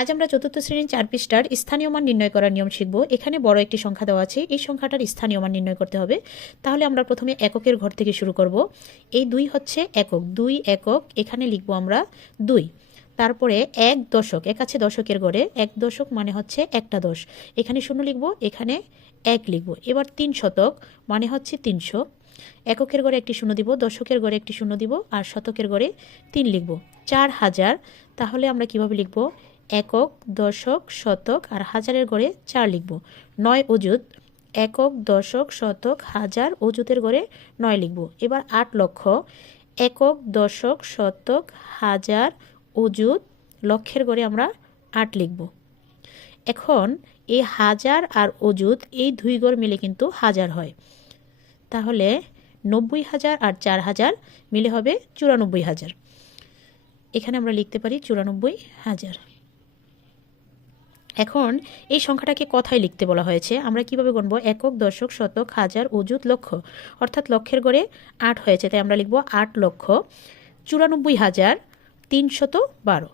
আজ আমরা চতুর্থ শ্রেণির চার পৃষ্ঠার স্থানীয় মান নির্ণয় করার নিয়ম শিখব। এখানে বড় একটি সংখ্যা দেওয়া আছে। এই সংখ্যাটার স্থানীয় মান নির্ণয় করতে হবে। তাহলে আমরা প্রথমে এককের ঘর থেকে শুরু করব। এই দুই হচ্ছে একক। দুই একক, এখানে লিখব আমরা দুই। তারপরে এক দশক, এক আছে দশকের ঘরে এক দশক মানে হচ্ছে একটা দশ। এখানে শূন্য লিখব, এখানে এক লিখব। এবার তিন শতক মানে হচ্ছে তিনশো। এককের ঘরে একটি শূন্য দিব, দশকের ঘরে একটি শূন্য দিব, আর শতকের ঘরে তিন লিখব। চার হাজার। তাহলে আমরা কীভাবে লিখব? একক, দশক, শতক আর হাজারের ঘরে চার লিখব। নয় অজুত একক, দশক, শতক, হাজার অজুতের ঘরে নয় লিখব। এবার আট লক্ষ, একক, দশক, শতক, হাজার অজুত লক্ষের ঘরে আমরা আট লিখব। এখন এই হাজার আর অজুত এই দুই গড় মিলে কিন্তু হাজার হয়। তাহলে নব্বই হাজার আর চার হাজার মিলে হবে চুরানব্বই হাজার। এখানে আমরা লিখতে পারি চুরানব্বই হাজার। এখন এই সংখ্যাটাকে কথায় লিখতে বলা হয়েছে। আমরা কীভাবে গণব একক, দশক, শতক, হাজার অজুত লক্ষ। অর্থাৎ লক্ষের গড়ে আট হয়েছে, তাই আমরা লিখব আট লক্ষ চুরানব্বই হাজার তিনশত বারো।